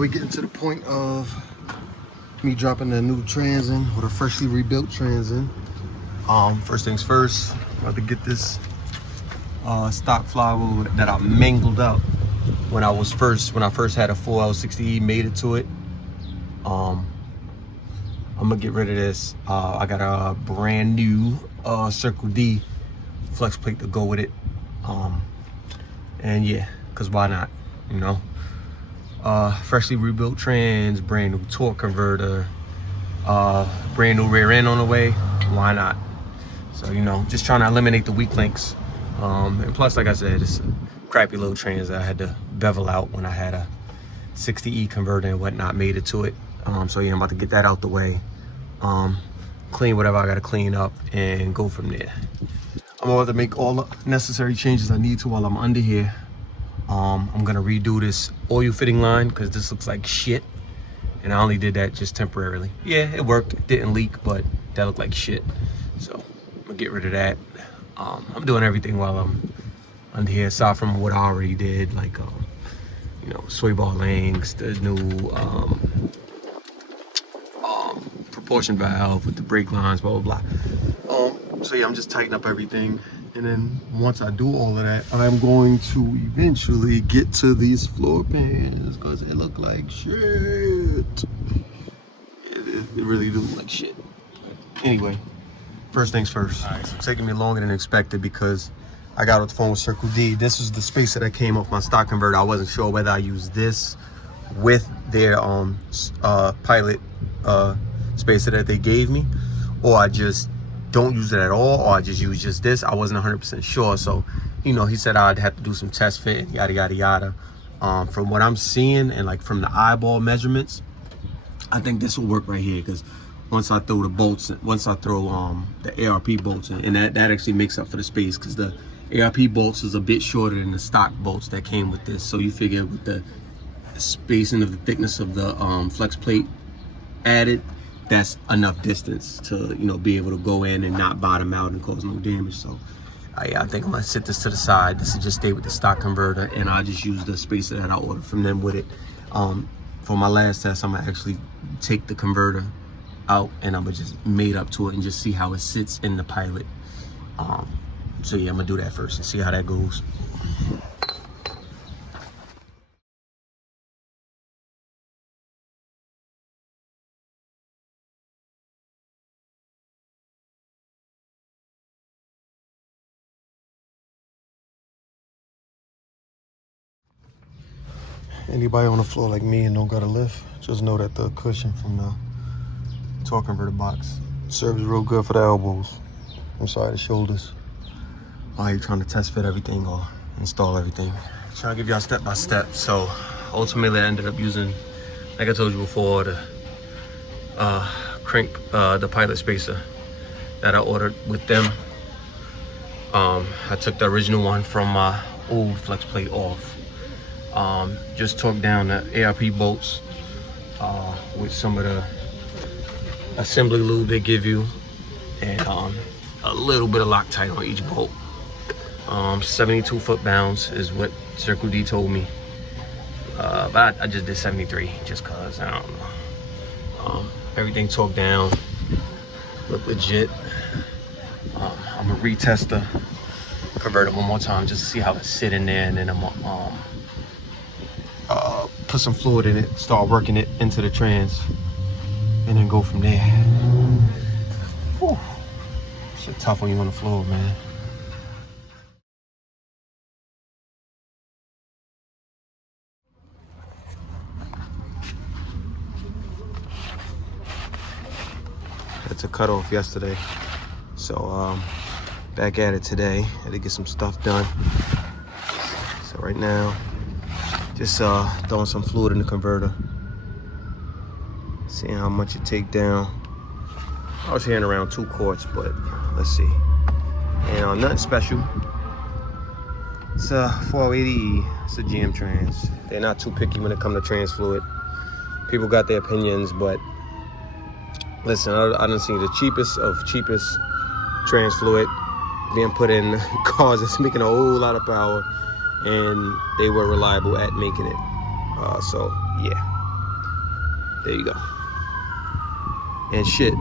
we're getting to the point of me dropping the new trans in, or the freshly rebuilt trans in. First things first, I'm about to get this stock flywheel that I mangled out when I first had a 4L60E, made it to it. I'm gonna get rid of this. I got a brand new Circle D flex plate to go with it. And yeah, cause why not, you know? Freshly rebuilt trans, brand new torque converter, brand new rear end on the way. Why not? So, you know, just trying to eliminate the weak links. And plus, like I said, it's a crappy little trans that I had to bevel out when I had a 60E converter and whatnot, made it to it. So yeah, I'm about to get that out the way. Clean whatever I gotta clean up and go from there. I'm about to make all the necessary changes I need to while I'm under here. I'm gonna redo this oil fitting line because this looks like shit. And I only did that just temporarily. Yeah, it worked, it didn't leak, but that looked like shit. So I'm gonna get rid of that. I'm doing everything while I'm under here, aside from what I already did, like you know, sway bar links, the new proportion valve with the brake lines, blah blah blah. So yeah, I'm just tightening up everything, and then once I do all of that, I'm going to eventually get to these floor pans because they look like shit. It really do look like shit. But anyway, first things first. All right, so it's taking me longer than expected because I got off the phone with Circle D. This was the spacer that came off my stock converter. I wasn't sure whether I used this with their pilot spacer that they gave me, or I just don't use it at all, or I just use just this. I wasn't 100% sure. So, you know, he said I'd have to do some test fit and yada yada yada. From what I'm seeing and like from the eyeball measurements, I think this will work right here, because once I throw the bolts, once I throw the ARP bolts in, and that actually makes up for the space, because the ARP bolts is a bit shorter than the stock bolts that came with this. So you figure with the spacing of the thickness of the flex plate added, that's enough distance to, you know, be able to go in and not bottom out and cause no damage. So yeah, I think I'm gonna sit this to the side. This will just stay with the stock converter, and I'll just use the spacer that I ordered from them with it. For my last test, I'm gonna actually take the converter out and I'm gonna just mate up to it and just see how it sits in the pilot. So yeah, I'm gonna do that first and see how that goes. Anybody on the floor like me and don't got a lift, just know that the cushion from the torque converter box serves real good for the elbows. I'm sorry, the shoulders. While you're trying to test fit everything or install everything. Trying to give y'all step by step. So ultimately I ended up using, like I told you before, the crank, the pilot spacer that I ordered with them. I took the original one from my old flex plate off. Just torqued down the ARP bolts with some of the assembly lube they give you, and a little bit of Loctite on each bolt. 72 foot-pounds is what Circle D told me, but I just did 73 just cause I don't know. Everything torqued down, look legit. I'm gonna retest the converter one more time just to see how it's sitting there, and then I'm gonna put some fluid in it, start working it into the trans, and then go from there. Whew. It's a tough when you're on the floor, man. It's a cutoff yesterday, so back at it today. Had to get some stuff done. So right now, just throwing some fluid in the converter, seeing how much it take down. I was hearing around 2 quarts, but let's see. And nothing special. It's a 480E. It's a GM trans. They're not too picky when it comes to trans fluid. People got their opinions, but listen, I done seen the cheapest of cheapest trans fluid being put in cars that's making a whole lot of power, and they were reliable at making it. So yeah, There you go. And shit,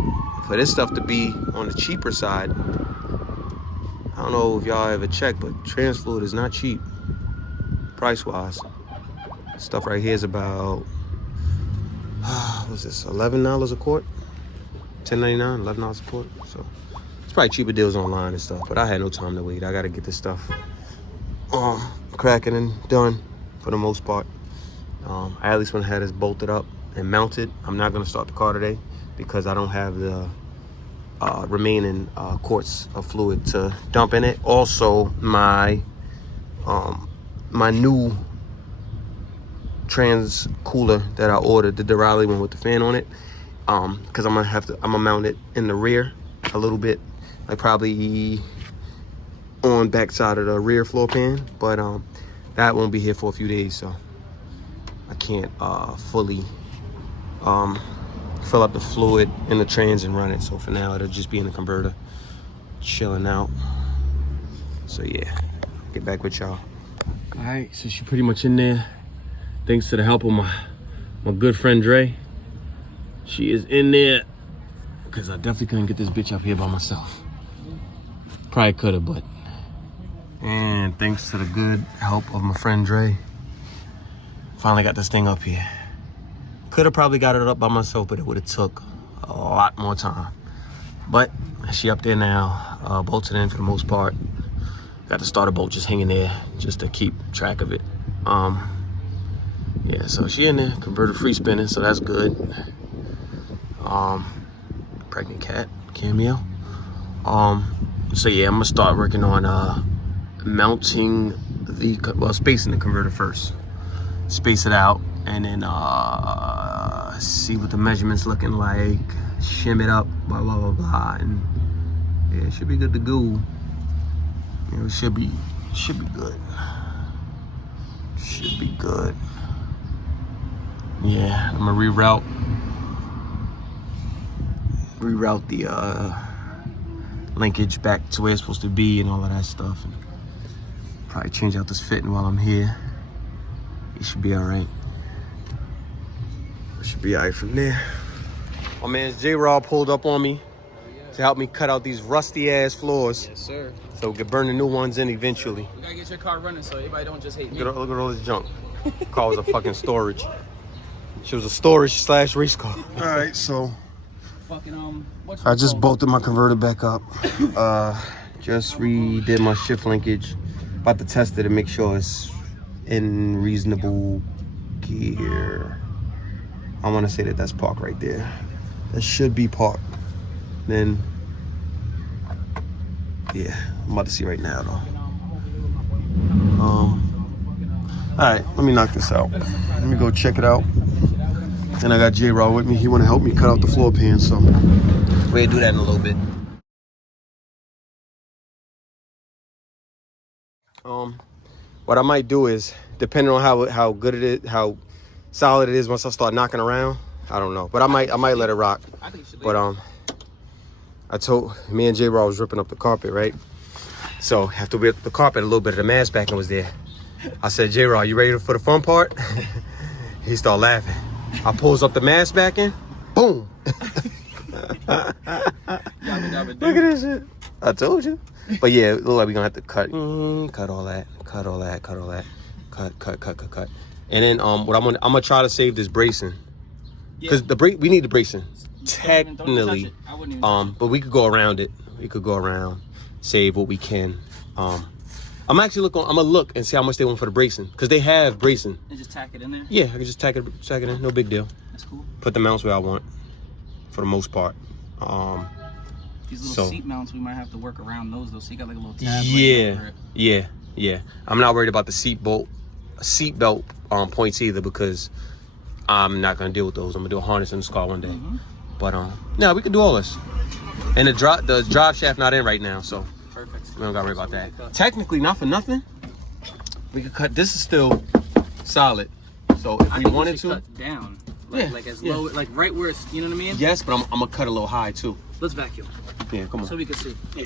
for this stuff to be on the cheaper side, I don't know if y'all ever checked, but trans fluid is not cheap, price-wise. Stuff right here is about, what's this, $11 a quart? $10.99, $11 a quart. So it's probably cheaper deals online and stuff, but I had no time to wait. I gotta get this stuff cracking and done for the most part. I at least went ahead and bolted up and mounted. I'm not gonna start the car today because I don't have the remaining quarts of fluid to dump in it. Also, my new trans cooler that I ordered, the Jrod one with the fan on it, because I'm gonna mount it in the rear a little bit, like probably on back side of the rear floor pan, but that won't be here for a few days, so I can't fully fill up the fluid in the trans and run it. So for now, it'll just be in the converter, chilling out. So yeah, get back with y'all. All right, so she's pretty much in there. Thanks to the help of my good friend Dre. She is in there, because I definitely couldn't get this bitch up here by myself. Probably could have, but. And thanks to the good help of my friend Dre, finally got this thing up here. Could have probably got it up by myself, but it would have took a lot more time. But she up there now, bolted in for the most part. Got the starter bolt just hanging there just to keep track of it. Yeah, so she in there, converter free spinning, so that's good. Pregnant cat cameo. So yeah, I'm gonna start working on mounting spacing the converter first. Space it out, and then see what the measurements looking like, shim it up, blah blah blah blah, and yeah, it should be good to go. You know, it should be good. Should be good. Yeah, I'm gonna reroute the linkage back to where it's supposed to be and all of that stuff, and probably change out this fitting while I'm here. It should be all right. It should be all right from there. My man Jrod pulled up on me to help me cut out these rusty ass floors. Yes, sir. So we can burn the new ones in eventually. You gotta get your car running so everybody don't just hate me. Look at all this junk. Car was a fucking storage. She was a storage / race car. All right, so Fucking I just bolted my converter back up. Just redid my shift linkage. About to test it and make sure it's in reasonable gear. I want to say that that's park right there. That should be park. Then, yeah, I'm about to see right now though. All right, let me knock this out. Let me go check it out. And I got Jrod with me. He want to help me cut out the floor pan, so we're gonna do that in a little bit. What I might do is, depending on how good it is, how solid it is, once I start knocking around, I don't know. But I might let it rock. I think you should. But I told me and Jrod was ripping up the carpet, right? So after we ripped the carpet, a little bit of the mass backing was there. I said, Jrod, you ready for the fun part? He started laughing. I pulls up the mass backing, boom. Look at this shit. I told you. But yeah, it look like we're gonna have to cut all that. Cut. And then what I'm gonna try to save this bracing. Because we need the bracing. Technically. But we could go around it. We could go around, save what we can. I'm gonna look and see how much they want for the bracing, because they have bracing. And just tack it in there? Yeah, I can just tack it in, no big deal. That's cool. Put the mounts where I want, for the most part. These little seat mounts, we might have to work around those though, so you got like a little tab. Yeah. I'm not worried about the seat belt points either, because I'm not gonna deal with those. I'm gonna do a harness in this car one day. But no, we can do all this. And the drive shaft not in right now, so perfect. We don't gotta worry about that. Technically, not for nothing, we could cut. This is still solid, so if we wanted to cut down, like as low, like right where it's, you know what I mean? Yes, but I'm gonna cut a little high too. Let's vacuum. Yeah, come on. So we can see. Yeah.